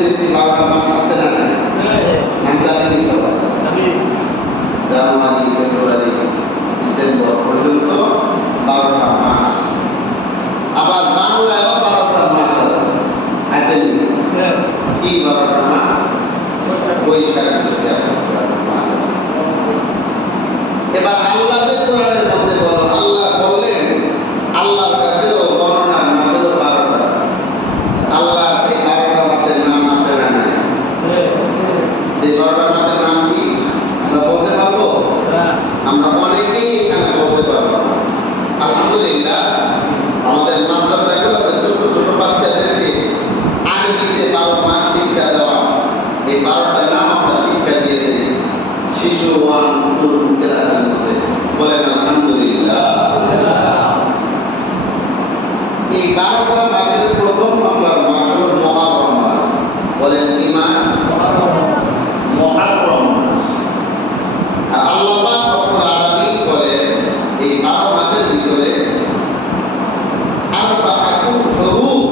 রীতি 12টা মাস আছে না? নাম জানেনি সবাই? জানুয়ারি, ফেব্রুয়ারি, ডিসেম্বর পর্যন্ত 12টা মাস। আবার বাংলায়ও 12টা মাস আছে, আসেনি? কি 12টা মাস? বৈশাখ, এবার আল্লাহ যে কোরআনের মধ্যে বলো, আল্লাহ বললেন আল্লাহর কাছেও গণনার মাস হলো 12টা। আল্লাহ এই 12টা মাসের নাম আছে না? সেই 12টা মাসের নাম কি আমরা বলতে পারবো? আমরা অনেকেই এখানে বলতে পারবো। আলহামদুলিল্লাহ, আমাদের মাদ্রাসাগুলোতে ছোট ছোট বাচ্চাদেরকে আরবিতে 12 মাস শিক্ষা দেওয়া, এই 12টা নাম আমরা শিক্ষা দিয়ে দিই শিশু 1, 2 ক্লাসের মধ্যে। বলেন আলহামদুলিল্লাহ। এই 12টা মাসের প্রথম নম্বর মাস হল মুহররম মাস। বলেন কি মাস? মুহররম মাস। আর আল্লাহ পাক রব্বুল আলামিন বলেন এই 12 মাসের ভিতরে আরবাআতুন হুরুম,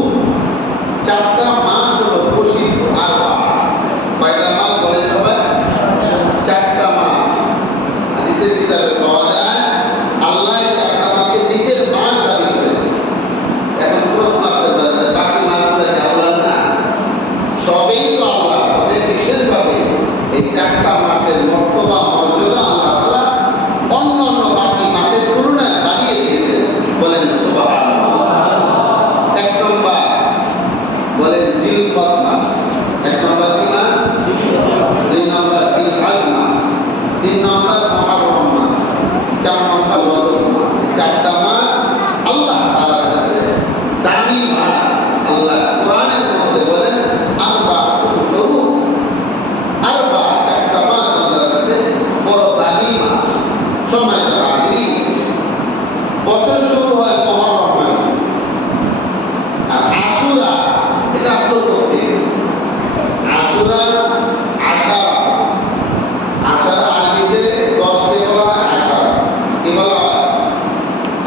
4টা মাস হলো প্রসিদ্ধ। আরবা, কয়টা মাস বলেন সবাই? 4টা মাস। হাদিসের কিতাবে পাওয়া যায় আল্লাহ এই 4টা মাসকে নিজের মাস দাবি করেছে। এখন প্রশ্ন আসতে পারে বাকি মাসগুলো কি আল্লাহ না? সবই তো আল্লাহ, তবে বিশেষভাবে এই 4টা মাসের মর্তবা মর্যাদা আল্লাহ তাআলা অন্যান্য বাকি মাসের তুলনায় বাড়িয়ে দিয়েছেন। বলেন সুবহানাল্লাহ। 1 নম্বর বলেন জিলকদ মাস। 1 নম্বর কি মাস? 2 নম্বর জিলহজ মাস, 3 নম্বর মুহররম মাস, 4 নম্বর রজব মাস। 4টা মাস আল্লাহ তাআলার কাছে দামি মাস। আল্লাহ কোরআনের মধ্যে বলেন আরবাআতুন হুরুম, 4টা মাস আল্লাহর কাছে বড় দামি মাস। সম্মানিত হাজিরিন, বছর শুরু হয় মুহররম মাসে। আর আশুরা, এটা আসলো করতে আশুরা, আশারা আরবিতে 10 কে বলা হয় আশারা। কি বলা হয়?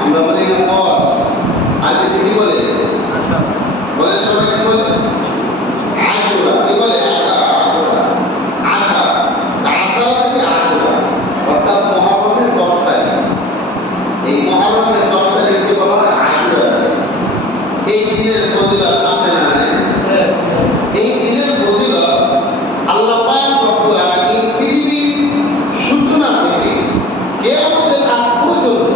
আমরা বলি না 10, আরবিতে কি বলে? বলে সবাই কি বলে? আশুরা। কি বলে? আশারা। আশারা, আশারা থেকে আশুরা, অর্থাৎ মুহররমের 10 তারিখ। এই মুহররমের 10 তারিখকে বলা হয় আশুরা। এই দিনের ফজিলত আছে না নাই? এই দিনের ফজিলত আল্লাহ পাক রব্বুল আলামিন পৃথিবীর সূচনা থেকে কিয়ামতের আগ পর্যন্ত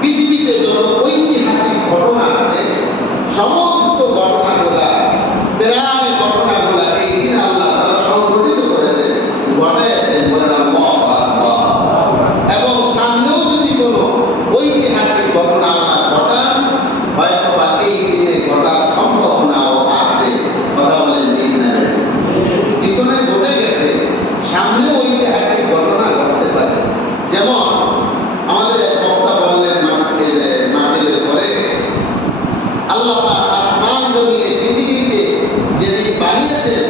পৃথিবীতে যত ঐতিহাসিক ঘটনা আছে সমস্ত ঘটনাগুলা, প্রায় ঘটনাগুলা এই দিন আল্লাহ তাআলা সংঘটিত করেছেন, ঘটাইছেন। বলেন আল্লাহু আকবার। এবং সামনেও যদি কোনো ঐতিহাসিক ঘটনা আল্লাহ ঘটান, হয়তো বা এই দিনে ঘটার সম্ভাবনাও আছে। কথা বলেন ঠিক না? পিছনে ঘটে গেছে, সামনে ঐতিহাসিক ঘটনা ঘটতে পারে। যেমন আমাদের এক বক্তা বললেন মাহফিলের পরে, আল্লাহ পাক আসমান জমিনে পৃথিবীতে যেদিন বানিয়েছেন,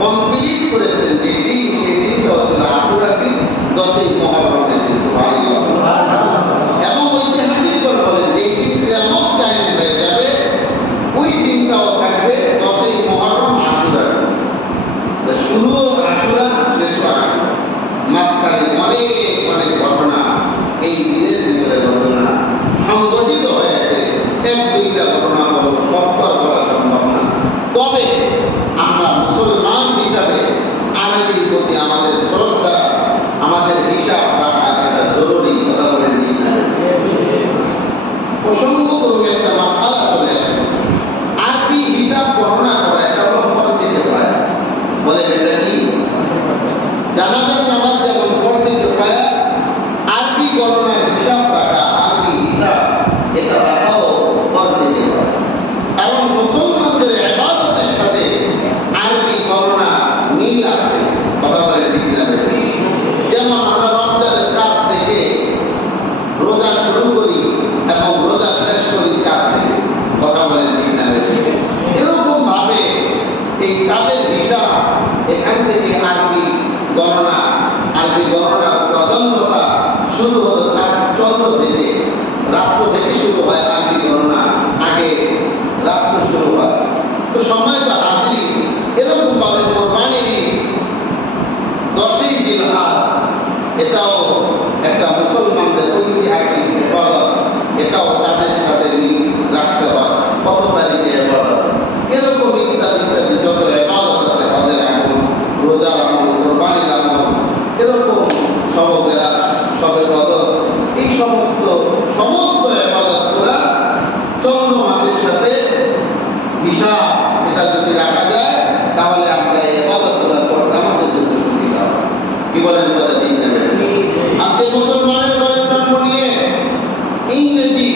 কমপ্লিট করেছেন যে দিন, সেই দিনটা হচ্ছিল আশুরার দিন, 10ই মুহররমের দিন। সুবহানাল্লাহ। এবং ঐতিহাসিক বলেন যে দিন কিয়ামত কায়েম হয়ে যাবে, ওই দিনটাও থাকবে 10ই মুহররম আশুরার দিন। শুরু আশুরা, শেষ আশুরা, মাঝখানে অনেক অনেক ঘটনা এই দিনের ভিতরে ঘটনা সংঘটিত হয়েছে। 1-2টা ঘটনা বলো, সবটা বলা সম্ভব না। তবে আমরা মুসলমান হিসাবে আরবির প্রতি আমাদের শ্রদ্ধা, আমাদের হিসাব রাখা এটা জরুরি। কথা বলেন ঠিক না? প্রসঙ্গক্রমে একটা মাসআলা চলে আসে। আরবি হিসাব গণনা করা এটা হলো ফরজে কিফায়া। বলে এটা কি? জানাজার নামাজ যেমন ফরজে কিফায়া, আরবি গণনার হিসাব রাখা, আরবি হিসাব এটা রাখাও ফরজে কিফায়া। কারণ মুসলমানদের ইবাদতের সাথে আরবি গণনা মিল আছে। কথা বলে ঠিক না? যেমন আমরা রমজানের চাঁদ থেকে রোজা শুরু করি এবং রোজা শেষ করি চাঁদ থেকে। কথা বলে ঠিক না? এরকম ভাবে এটা যদি রাখা যায় তাহলে আমরা এই ইবাদতগুলো করতে আমাদের জন্য সুবিধা হবে। কি বলেন কথা ঠিক যাবে? আজকে মুসলমানের ঘরে জন্ম নিয়ে ইংরেজি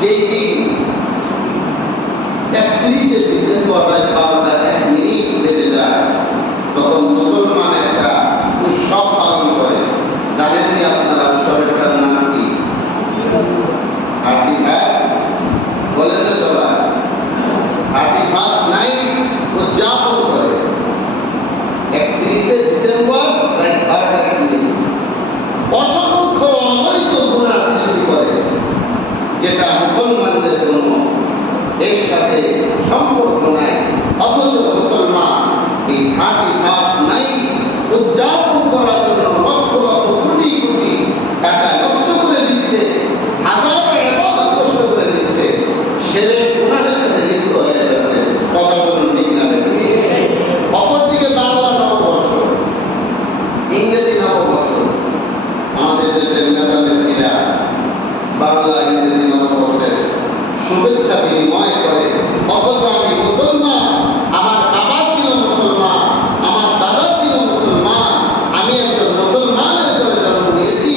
যেই দিন 31শে ডিসেম্বর রাত 12:01 বেজে যায় তখন মুসলমান একটা উৎসব পালন করে। জানেন কি আপনারা উৎসবটার নাম কি? 31 বলেন না সবাই? 31 নাইট উদযাপন করে 31শে ডিসেম্বর রাত 12:01 অসংখ্য অবৈধ গুনাহ সৃষ্টি করে, যেটা মুসলমানদের কোনো এর সাথে সম্পর্ক নাই। অথচ মুসলমান এই 31 নাইট উদযাপন করার জন্য লক্ষ লক্ষ কোটি কোটি টাকা নষ্ট করে দিচ্ছে, হাজার ইবাদত নষ্ট করে দিচ্ছে, ছেলে গুনাহের সাথে লিপ্ত হয়ে যাচ্ছে। কথা বলুন ঠিক না? অপরদিকে বাংলা নববর্ষ, ইংরেজি নববর্ষ, আমাদের দেশের নেতা নেত্রীরা বাংলা ইংরেজি নববর্ষের শুভেচ্ছা বিনিময় করে। অথচ আমি মুসলমান, আমার বাবা ছিল মুসলমান, আমার দাদা ছিল মুসলমান, আমি একজন মুসলমানের ঘরে জন্ম নিয়েছি,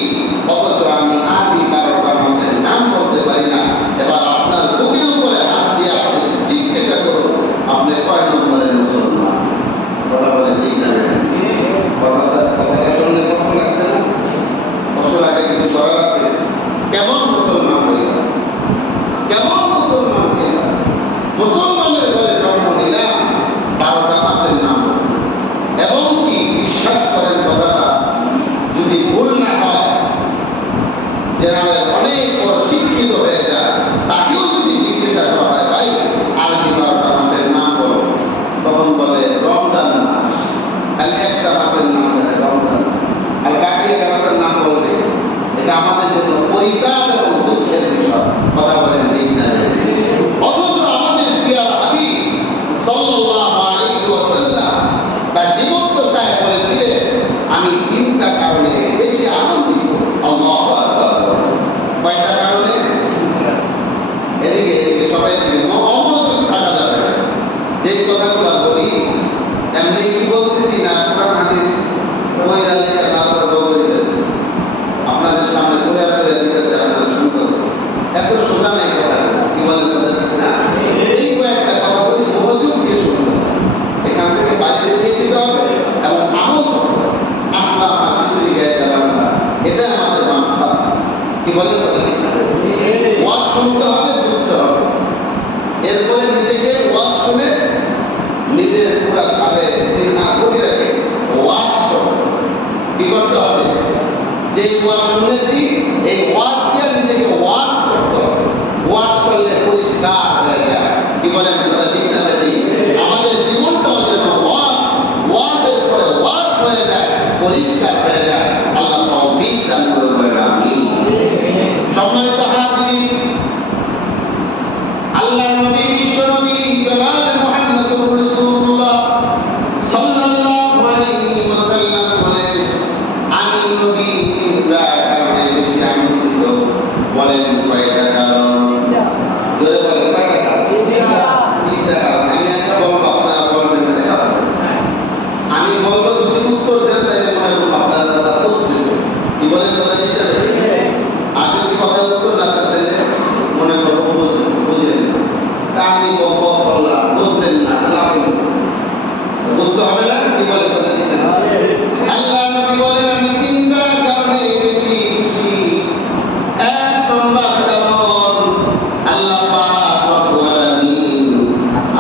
অথচ আমি আরবি 12টা মাসের নাম বলতে পারি না। এবার আপনার বুকের উপরে হাত দিয়ে আপনি জিজ্ঞাসা করুন, আপনি কয় নম্বরের মুসলমান? কথা বলে ঠিক না? কথাটা শুনলে কষ্ট লাগছে না? কষ্ট লাগে, কিছু করার আছে? কেমন মুসলমান হইলাম, কেমন মুসলমান হইলাম? মুসলমানের ঘরে জন্ম নিলাম, 12টা মাসের নাম, এবং কি বিশ্বাস করেন কথাটা যদি ভুল না হয়, জেনারেল অনেক বড় শিক্ষিত হয়ে যায়, তাকেও যদি জিজ্ঞাসা করা হয় ভাই আরবি 12টা মাসের নাম বলো, তখন বলে রমজান মাস। খালি একটা মাসের নাম জানে রমজান, আর বাকি 11টার নাম বলবে। এটা আমাদের জন্য পরিতাপ এবং দুঃখের বিষয়। কথা বলেন ঠিক না? অথচ আমাদের প্রিয় হাবিব সাল্লাল্লাহু আলাইহি ওয়াসাল্লাম তার জীবদ্দশায় বলেছিলেন, আমি 3টা কারণে বেশি আনন্দিত। আল্লাহু আকবার। কয়টা কারণে? এদিকে এদিকে সবাই দিকে অমনোযোগ থাকা যাবে না। যে কথাগুলো বলি এমনি কি বলতেছি না, কোরআন হাদিস ওই রালিকা তারপর বলতেছি, আপনাদের সামনে তৈরি করে দিতেছে, আপনারা শুনতেছেন। এত সোজা নাই কথা। কি বলেন কথা ঠিক না? এই কয়েকটা কথা বলি, মনোযোগ দিয়ে শুনবেন। এখান থেকে বাইরে দিয়ে দিতে হবে এবং আমল করতে হবে। আসলাম আর কিছুই গায়ে গেলাম না, এটা আমাদের মানসাব। কি বলেন কথা ঠিক না? ওয়াজ শুনতে হবে, বুঝতে হবে, এরপরে নিজেকে ওয়াজ শুনে নিজের পুরা সাথে দিন আগুনি রেখে ওয়াজ করতে হবে। কি করতে হবে? যে ওয়াজ শুনেছি এই ওয়াজ দিয়ে নিজেকে ওয়াজ করতে হবে। ওয়াজ করলে পরিষ্কার হয়ে যায়। কি বলেন কথা ঠিক না? আমাদের জীবনটাও যেন ওয়াজের পরে ওয়াজ হয়ে যায়, পরিষ্কার হয়ে যায়। আল্লাহ তৌফিক দান করবেন। আমিন। সম্মানিত হাজিরিন, আল্লাহ নবী বিশ্ব নবী জনাব মুহাম্মদুর রাসূলুল্লাহ সাল্লাল্লাহু আলাইহি ওয়াসাল্লাম বলেন, আমি নবী 3টা কারণে বেশি আনন্দিত। বলেন কয়টা কারণ? জোরে বলেন কয়টা কারণ? 3টা কারণ। আমি একটা বলবো, আপনারা বলবেন না। আমি বলবো, যদি উত্তর দেন তাহলে মনে করবো আপনারা কথা বুঝতেছেন। কি বলেন কথা ঠিক আছে? আর যদি কথার উত্তর না দেন তাহলে মনে করবো বুঝলেন। তা আমি বললাম, বুঝলেন না, বুঝতে হবে না। কি বলেন কথা ঠিক আছে? আল্লাহ নবী বলেন, আমি 3টা কারণে বেশি খুশি। 1 নম্বর কারণ, আল্লাহ পাক রব্বুল আলামিন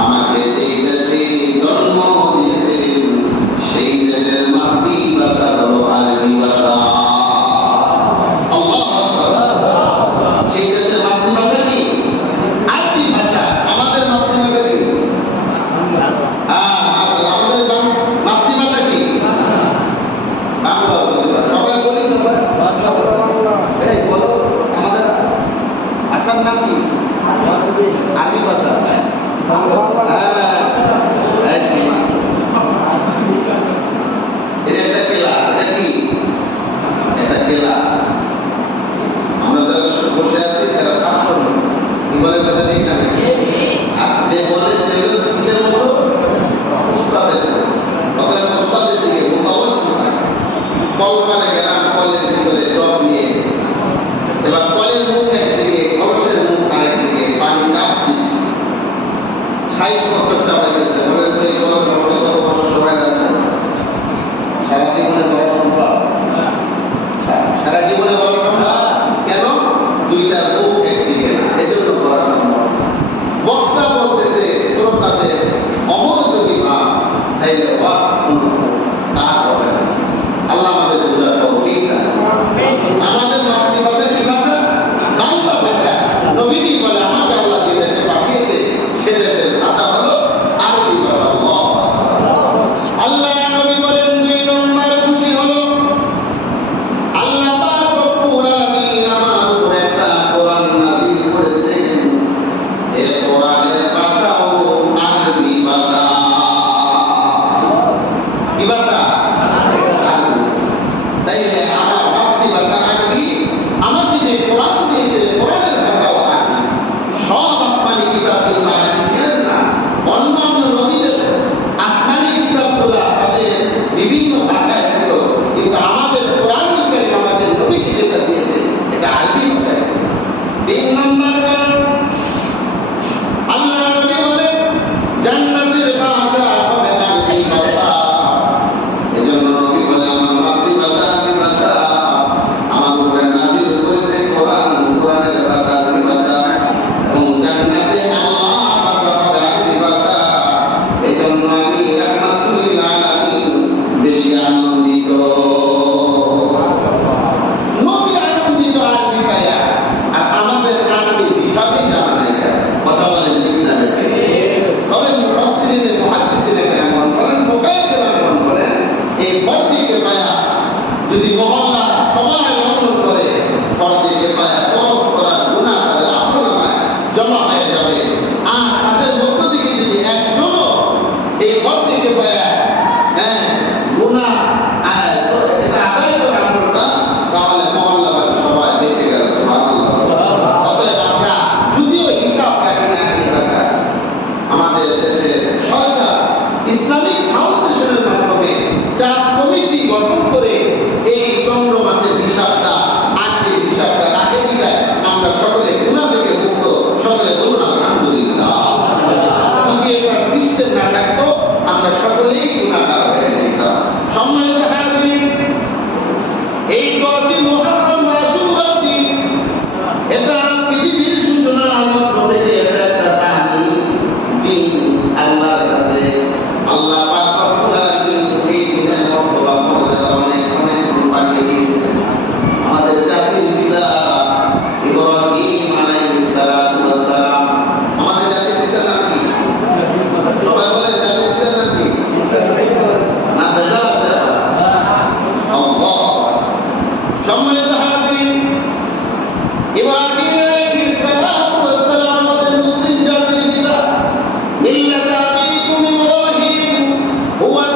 আমাকে এই দেশে জন্ম দিয়েছেন, সেই দেশের মাতৃভাষা হলো আরবি ভাষা। আল্লাহু আকবার। সেই দেশের মাতৃভাষা কি? আরবি ভাষা। আমাদের মাতৃভাষা কি? আমাদের মাতৃভাষা কি? বাংলা। সবাই বলি, সবাই এই বলো, আমাদের ভাষার নাম কি? আরবি ভাষা। এটা একটা কেলা। এটা কি? এটা কেলা। আমরা যারা বসে আছি তারা ছাত্র। কি বলে কথা ঠিক না? যে বলে সেগুলো কল পারে গেলাম, কলের ভিতরে জগ নিয়ে, এবার কলের মুখ একদিকে, কলসের মুখ আরেকদিকে, পানি চাপ দিচ্ছি। 60 বছর চাপাইতেছে, বলেন তো এই গরম কত বছর সবাই লাগবে? সারা জীবনে বড় সম্ভব? সারা জীবনে বড় সম্ভব? কেন? দুইটার মুখ একদিকে না, এজন্য বড় সম্ভব। বক্তা বলতেছে শ্রোতাদের অমনোযোগী ভাব, তাইলে ওয়াজ কাজ হবে না। আল্লাহ আমাদের বোঝার তৌফিক দান করুন। আমাদের মাতৃভাষা কি ভাষা? বাংলা ভাষা। নবীজি বলে আমাকে আল্লাহ যে দেশে পাঠিয়েছে সে দেশের ভাষা হলো আরবি ভাষা। আল্লাহ নবী বলেন 2 নম্বর খুশি হলো আল্লাহ পাক রব্বুল আলামিন আমার উপর একটা কোরআন নাযিল করেছেন। এই কোরআনের ভাষা হলো আরবি ভাষা। কি ভাষা? আরবি। তাইলে আমার মাতৃভাষা আরবি, আমাকে যে কোরআন দিয়েছে কোরআনের ভাষাও আরবি। সব আসমানি কিতাব কিন্তু আরবি ছিলেন না। অন্যান্য নবীদের আসমানি কিতাবগুলা তাদের বিভিন্ন ভাষায় ছিল, কিন্তু আমাদের কোরআন কারীম আমাদের নবীকে যেটা দিয়েছে এটা আরবি ভাষায়। 3 নম্বর কারণ আল্লাহ নবী বলেন জান্নাতের ভাষা হবে আরবি ভাষা। এজন্য নবী বলে আমার মাতৃভাষা আরবি ভাষা, আমার উপরে নাযিল করেছে কোরআন, কোরআনের ভাষা আরবি ভাষা, এবং জান্নাতে আল্লাহ ভাষা হবে আরবি ভাষা। এজন্য আমি রাহমাতুল লিল আলামিন বেশি আনন্দিত। নবী আনন্দিত আরবি পায়া, আর আমাদের আরবি হিসাবে জানা নাই। কথা বলেন ঠিক না? তবে মুফাসসিরিনে মুহাদ্দিসিনে কেরাম বলেন, ফুকাহায়ে কেরাম বলেন, এই ফরজিকে পায়া যদি মহল্লা সবাই লঙ্ঘন করে, ফরজিকে পায়া তরফ করার গুনাহ তাদের আমলনামায় জমা হয়ে যাবে। আর তাদের মধ্য থেকে যদি একজনও এই ফরজিকে পায়া গুনাহ এটা আদায় করে আমলটা, তাহলে মহল্লাবাসী সবাই বেঁচে গেল। সুবহানাল্লাহ। অতএব আমরা যদিও হিসাব রাখি না আরবি ভাষা, আমাদের দেশের সরকার ইসলামিক ফাউন্ডেশনের মাধ্যমে 4 কমিটি গঠন করে এই চন্দ্র মাসের হিসাবটা, আজকের হিসাবটা রাখে। বিদায় আমরা সকলে গুনাহ থেকে মুক্ত। সকলে বলুন আলহামদুলিল্লাহ। যদি একটা সিস্টেম না থাকতো আমরা সকলেই গুনাহগার হয়ে যেতাম। সম্মানিত হাজিরিন, এই 10ই মুহররম আশুরার দিন, এটা পৃথিবীর সূচনা মাত্র থেকে এটা একটা দামি দিন আল্লাহর কাছে। আল্লাহ পাক রব্বুল আলামিন এই দিনের মর্তবা মর্যাদা অনেক অনেক গুণ বাড়িয়ে দিয়েছেন। আমাদের জাতির পিতা ইব্রাহিম আলাইহিস সালাতু ওয়াস সালাম, আমাদের জাতির পিতার নাম কি? সবাই বলে জাতির পিতার নাম কি? না বেজাল আছে? আল্লাহ। সম্মানিত হাজিরিন, ইব্রাহিম আলাইহিস সালাতু ওয়াস সালাম আমাদের মুসলিম জাতির পিতা। মিল্লাত আবিকুম ইব্রাহিম হুয়া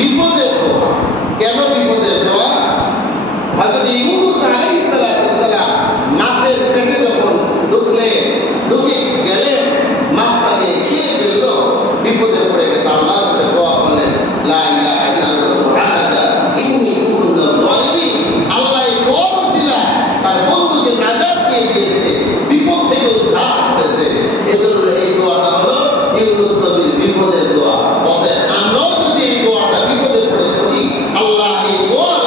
বিপদের দোয়া। কেন বিপদের দোয়া? হযরত ইউনূস আলাইহিস সালাম মাছের পেটে যখন ঢুকে গেলেন, মাছ তাকে খেয়ে ফেলল, বিপদে পড়ে গেছে, আল্লাহর কাছে দোয়া করলেন, লা ইলাহা ইল্লা আনতা সুবহানাকা ইন্নী কুনতু মিনাজ জালিমিন। আল্লাহ এই দোয়ার ওসিলায় তার বন্ধুকে নাজাত দিয়ে দিয়েছে, বিপদ থেকে উদ্ধার করেছে। এজন্য এই দোয়াটা হলো ইউনূস নবীর বিপদের দোয়া। অতএব আমরাও যদি এই দোয়াটা বিপদে পড়ে করি, আল্লাহ এই দোয়ার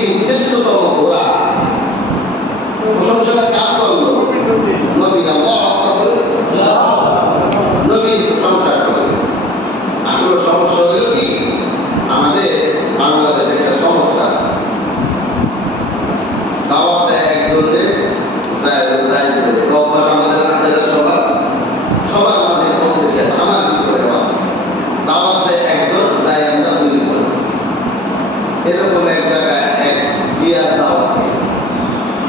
পৃথিবীর শ্রেষ্ঠতম ঘোড়া। প্রশংসাটা কার করলো? নবীর। আল্লাহ আকবার বলে নবীর প্রশংসা করে। আসলে সমস্যা হলো কি, আমাদের বাংলাদেশে একটা সমস্যা, দাওয়াত দেয় একজনকে সাইজ করে অভ্যাস আমাদের কাছে সবার মাঝে পৌঁছে যায়। আমার কি করে দাওয়াত দেয় একজন, তাই আমরা দুইজন। এরকম এক জায়গায় এক বিয়ার দাওয়াত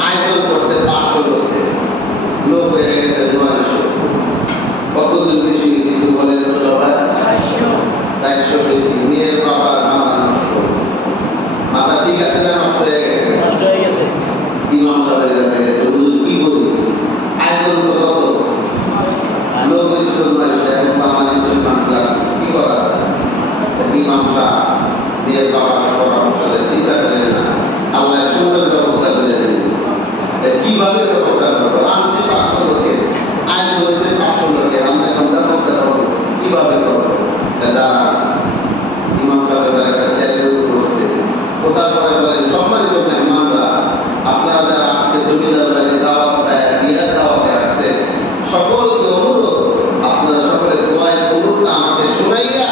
আয়োজন করছে 500 লোকের, লোক হয়ে গেছে 900। কতদিন বেশি গেছি তো বলেন তো সবাই? 400 বেশি। মেয়ের বাবা মাথা নষ্ট, মাথা ঠিক আছে না নষ্ট হয়ে গেছে? ইমাম সাহেবের কাছে গেছে, হুজুর কি বলি, আয়োজন তো কত লোক হয়েছিল 900, এখন তো আমাদের ক্লাস কি করা? ইমাম সাহেব মেয়ের বাবার পরামর্শ দেয়, চিন্তা করেন না, আল্লাহ সুন্দর ব্যবস্থা করে দেন। কিভাবে ব্যবস্থা করবো? রান্তি 500 লোকের আয়োজন হয়েছে, 500 লোকের আমরা এখন ব্যবস্থা করবো কিভাবে করবো? যারা ইমাম সাহেবের একটা চ্যালেঞ্জ করছে, ওটার পরে বলেন সম্মানিত মেহমানরা, আপনারা যারা আজকে জমিদার বাড়ির দাওয়াত বিয়ার দাওয়াতে আসছে, সকলকে অনুরোধ আপনারা সকলে দোয়ায় অনুরোধটা আমাকে শোনাইয়া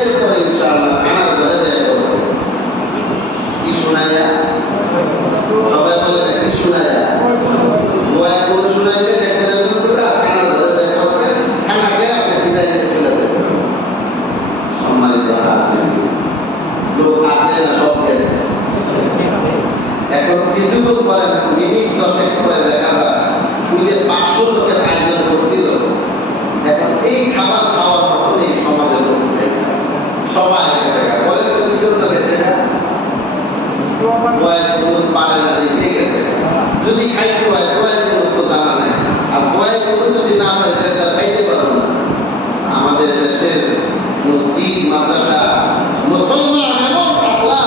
এরপরে ইনশাআল্লাহ খানার ঘরে যায় করবো। কি শোনাইয়া? সবাই বলে না কি শোনাইয়া? দোয়ায় কোন শোনাইবে দেখবেন খানার ঘরে যায় করবে, খানা খেয়ে আপনি বিদায় নিয়ে চলে যাবেন। সম্মানিত লোক আসে না, সব গেছে। এখন কিছুক্ষণ পরে মিনিট 10 পরে দেখা যায় ওই যে 500 লোকের আয়োজন করছিল, এখন এই খাবার খাওয়ার পর এই সমাজের লোক সবাই গেছে। বলে তো কি জন্য গেছে? পারে না দেখে গেছে। যদি খাইতে হয় দোয়ার কোনো তো জানা নাই, আর দোয়ার কোনো যদি না পাই তাহলে খাইতে পারবো না। আমাদের দেশের মসজিদ মাদ্রাসা মুসলমান এবং আল্লাহ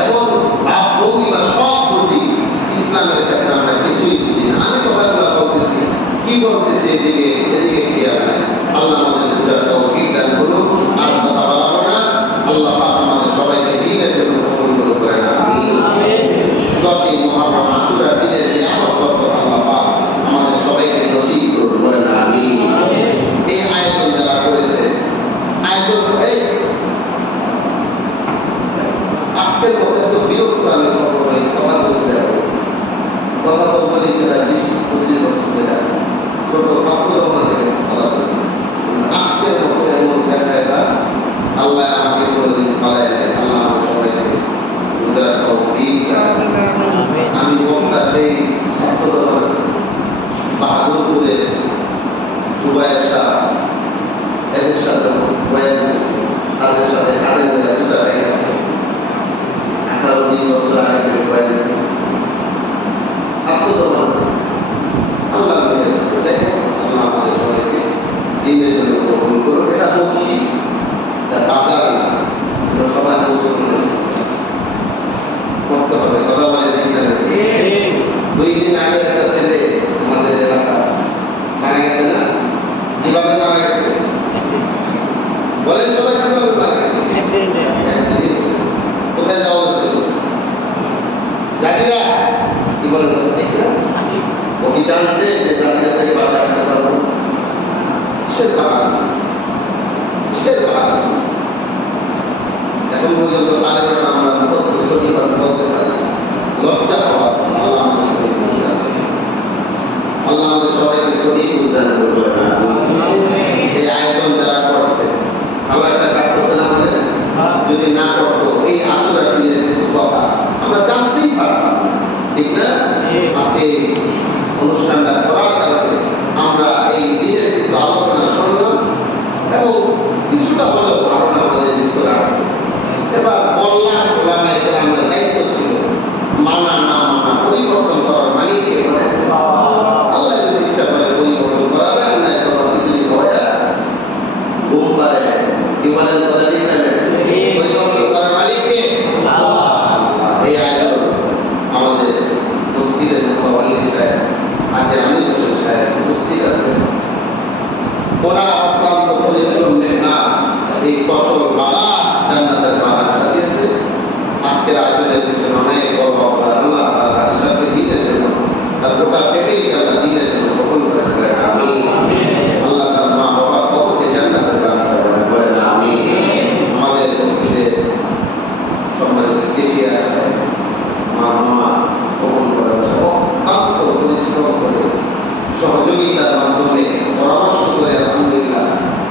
এবং ভাবভঙ্গি বা সব বুঝি, ইসলামের ক্ষেত্রে আমরা কিছুই বুঝি না। আমি কথাগুলো বলতেছি, কি বলতেছি এদিকে খেয়াল নাই। আল্লাহ আমাদের পূজার তৌফিক দান করুন। আর কথা বলাবো না, আল্লাহ পাক আমাদের সবাইকে দ্বীনের জন্য কবুল করেন। আমিন। 10ই মুহররম আশুরার দিনের নিয়ামত বরকত আল্লাহ পাক আমাদের সবাইকে নসিব করুন, বলেন আমিন। এই আয়োজন যারা করেছে, আয়োজন আজকের মতো এত বিরক্ত আমি কখনোই কথা বলতে যাবো, কথা তো বলি প্রায় 20-25 বছর ধরে ছোট ছাত্র থেকে কথা বলি। আজকের মতো এমন দেখা আল্লাহ আমাকে কোনোদিন পালাই দেয়। আল্লাহ আমাকে সবাইকে বুঝার তৌফিক দান। আমি বক্তা সেই ছাত্র বাহাদুরপুরে জুবায়ের শাহ এদের সাথে তাদের সাথে হাতে বয়ে দুটা 18-20 বছর আগে ছাত্র আল্লাহ আল্লাহ আমাদের সবাইকে দিনের জন্য কবুল করুন। এটা মসজিদ, এটা বাজার না, এটা সবাই মুসলমান করতে হবে। কথা বলে 2 দিন আগে একটা ছেলে আমাদের এলাকা মারা গেছে না? কিভাবে মারা গেছে বলেন সবাই? কিভাবে মারা গেছে? কোথায় যাওয়া হচ্ছিল? জাজিরা। কি বলেন? ও কি জানছে যে জাজিরা থেকে বাসায় আসতে পারবো? এখন পর্যন্ত তালেবান আমরা মুখস্থ সঠিকভাবে বলতে পারি। লজ্জা পাওয়া। আল্লাহ আমাদের সবাইকে সঠিক উদ্ধার করবে। এই আয়োজন যারা করছে আল্লাহ একটা কাজ করছে না বলে, যদি না করতো এই আশুরার দিনের কিছু কথা আমরা জানতেই পারতাম, ঠিক না? আজকে অনুষ্ঠানটা করার কারণে আমরা এই দিনের কিছু আলোচনা শুনলাম এবং কিছুটা হলেও ধারণা আমাদের ভিতরে আসছে। এবার বললাম ওলামায়ে কেরামের দায়িত্ব ছিল মানা না মানা, পরিবর্তন করার মালিককে বলেন আল্লাহ। যদি ইচ্ছা করে পরিবর্তন করাবে, অন্যায় করার কিছু হয় ঘুম পারে কি বলেন? কথা দিন পরিবর্তন করার মালিককে এই আয়োজন আমাদের মসজিদের মুফতি সাহেব আজকে আমি হোসেন সাহেব উপস্থিত আছেন। ওনার অক্লান্ত পরিশ্রম মেহনত এই ফসল বাগান জান্নাতের বাগান সাজিয়েছে। আজকের আয়োজনের পিছনে অনেক বড় অবদান। আল্লাহ তাআলা হাজী সাহেবকে দিনের জন্য, তার গোটা ফ্যামিলিকে আল্লাহ দিনের জন্য কবুল করে নেবেন, আমিন। আল্লাহ তার মা বাবার কবরকে জান্নাতের বাগিচা বানায়, বলেন আমিন। আমাদের মসজিদে সম্মানিত কেশিয়া মা কবুল করার জন্য অত্যন্ত পরিশ্রম করে সহযোগিতার মাধ্যমে পরামর্শ করে আলহামদুলিল্লাহ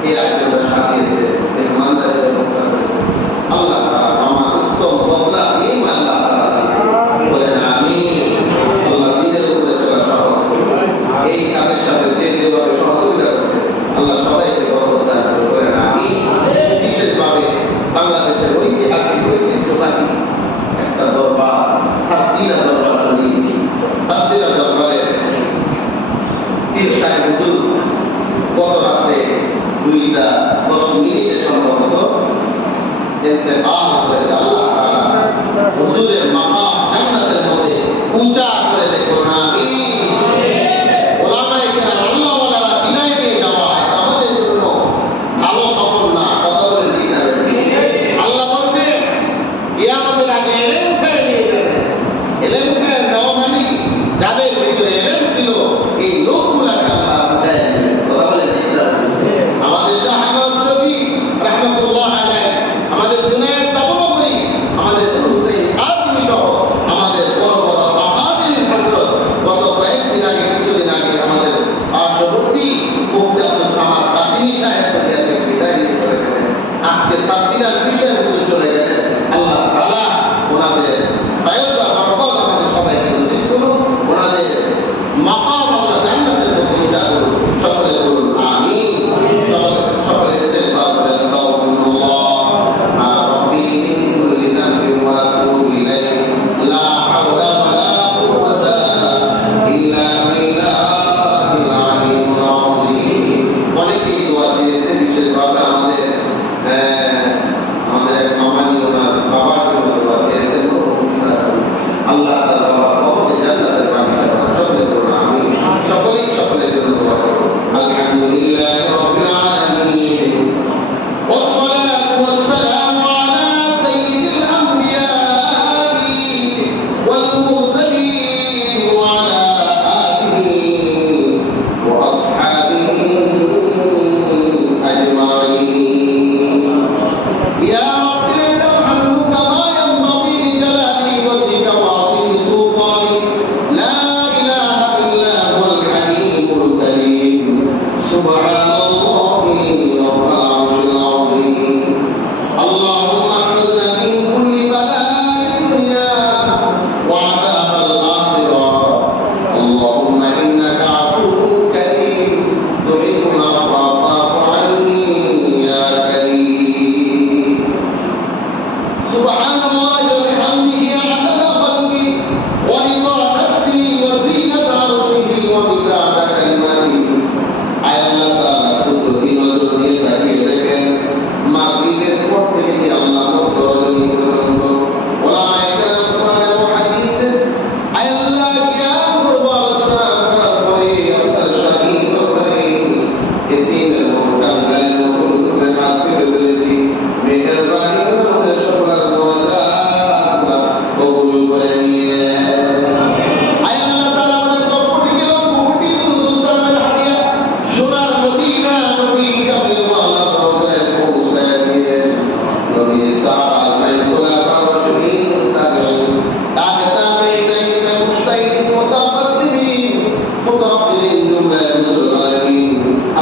এই আয়োজনটা সাজিয়েছে, মেহমানদারের ব্যবস্থা করেছে। আল্লাহ তাআলা মামা উত্তম বদলা দিয়ে আল্লাহ তাআলা বলেন আমিন। আল্লাহ দিনের উপরে চলা সহজ করুন। এই কাজের সাথে যে যেভাবে সহযোগিতা করছে আল্লাহ সবাইকে বরকত দান করুন, বলেন আমিন। বিশেষভাবে বাংলাদেশের ঐতিহ্যবাহী একটা দরবার, সারসিলা দরবার, সারসিলা দরবারের পীর সাহেব হুজুর গত রাতে 2:10 সম্ভবত ইন্তেকাল করেছে। আল্লাহ তাআলা হুজুরের মাকাম জান্নাতের মধ্যে উঁচা করে দেখুন, আমিন। ওলামায়ে কেরাম আল্লাহ ওয়ালারা বিদায় নিয়ে যাওয়া এটা আমাদের জন্য ভালো খবর না, কথা বলেন ঠিক না? আল্লাহ বলছে কিয়ামতের আগে ইলম খেয়ে নিয়ে যাবে। ইলম খেয়ে নেওয়া মানে যাদের ভিতরে ইলম ছিল এই লোকগুলাকে আল্লাহ বিদায় নেবেন, কথা বলেন ঠিক না? আমাদের শাহ আহমদ শফী রাহমাতুল্লাহ আলাইহি, আমাদের জুনায়েদ তাবুনগরী, আমাদের হুসাইন কাসেমী সহ আমাদের বড় বড় বাহাদুর হযরত গত কয়েকদিন আগে, কিছুদিন আগে আমাদের পার্শ্ববর্তী মুফতি আব্দুল সামাদ কাসেমী সাহেব দুনিয়াতে বিদায় নিয়ে চলে গেলেন। আজকে সারসিলার বিষয়ে হুজুর চলে গেলেন। আল্লাহ তাআলা ওনাদের বায়ুটা বরকত আমাদের সবাইকে নসিব করুন, ওনাদের মাকাম আল্লাহ জান্নাতের মধ্যে উঁচা করুন, সকলে বলুন আমিন। সকলে ইস্তেগফার করে আস্তাগফিরুল্লাহ রাব্বি মিন কুল্লি যামবিন ওয়া আতুবু ইলাইহি লা হাওলা ওয়ালা কুওয়াতা ইল্লা বিল্লাহিল আলিয়্যিল আযীম। অনেকেই দোয়া চেয়েছেন, বিশেষভাবে আমাদের এক মামানি ওনার বাবার জন্য দোয়া চেয়েছেন। আল্লাহ তার বাবার কবরকে জান্নাতের বাগিচা বানায়, সকলে বলুন আমিন। সকলের জন্য দোয়া করুন। আলহামদুলিল্লাহ রাব্বিল আলামিন والصلاة والسلام على سيد الأنبياء والمرسلين وعلى آله وأصحابه أجمعين. يا رب لك الحمد كما ينبغي لجلال وجهك وعظيم سلطانك. لا إله إلا هو الحليم الكريم. سبحان الله رب العرش العظيم. اللهم احفظنا من كل بلاء الدنيا وعذاب الآخرة. اللهم إنك عفو كريم تحب العفو فاعف عني يا كريم. سبحان الله وبحمده عدد خلقه ورضا نفسه وزينة عرشه ومداد كلماته. আয় আল্লাহ তাআলা কুদরতি নজর দিয়ে তাকিয়ে দেখেন মাগরিবের পর থেকে আল্লাহ রজনী পর্যন্ত ওলামায়ে কেরাম কোরআন এবং হাদিসে আয় আল্লাহ জ্ঞান করব, আলোচনা করার পরে আপনার শাহী দরবারে এতিমের মতো কাঙ্গালের মতো করে হাত পেতে ফেলেছি। মেহেরবানি করে আমাদের সকলের মজা কবুল করে নিয়ে আয় আল্লাহ তাআলা আমাদের কবরটিকে কোটি দুরূদ সালামের হাদিয়া সোনার মদিনা নবী কামলিওয়ালা রওজায় পৌঁছায় দিয়ে নবী সাহাবা বাইতুল্লাহ রাশিদিন তাবিঈন তাবিঈন ইমাম মুজতাহিদিন মুতাকাদ্দিমিন মুতাআখিরিন জুমলাতুল আলামিন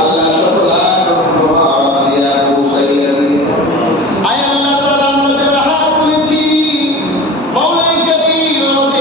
আল্লাহ সকলার হাদিয়া পৌঁছাইয়া দিন। আয় আল্লাহ তাআলা আমরা যারা হাত তুলেছি মাওলাই কারীম আমাদের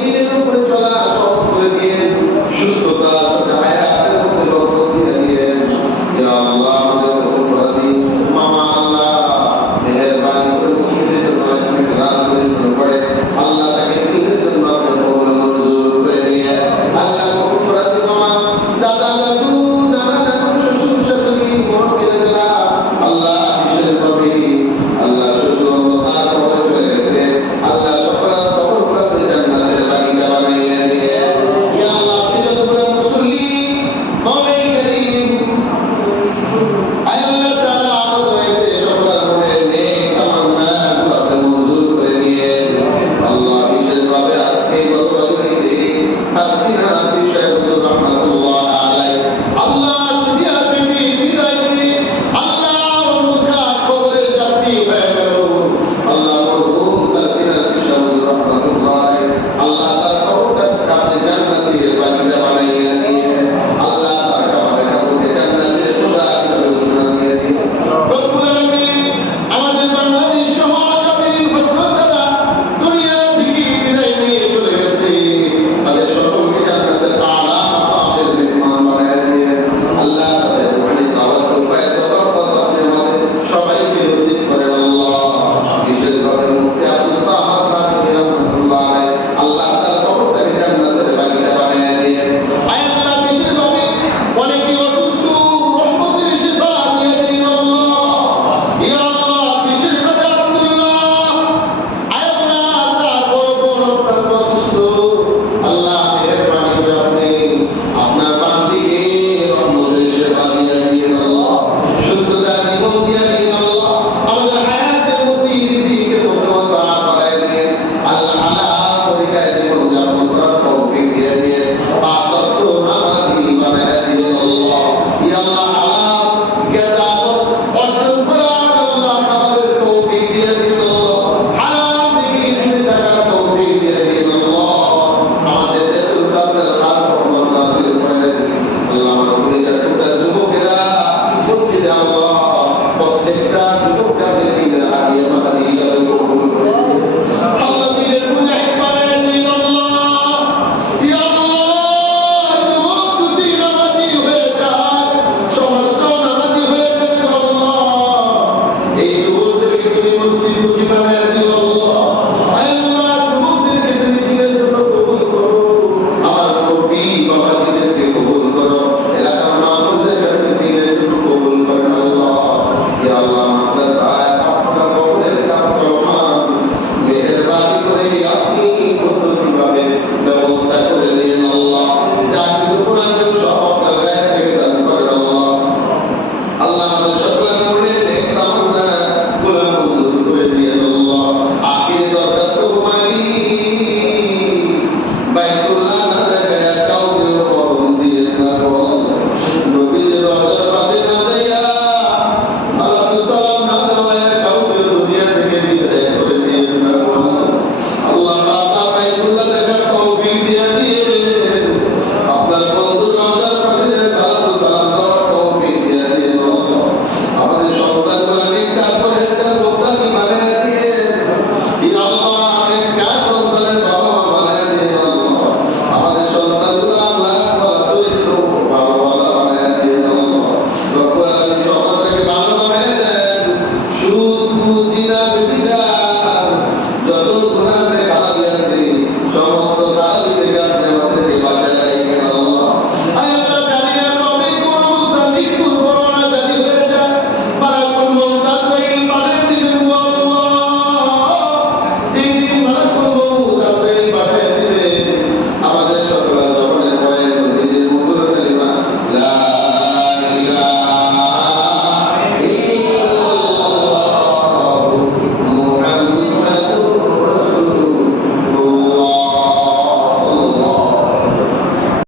দিনের উপরে চলা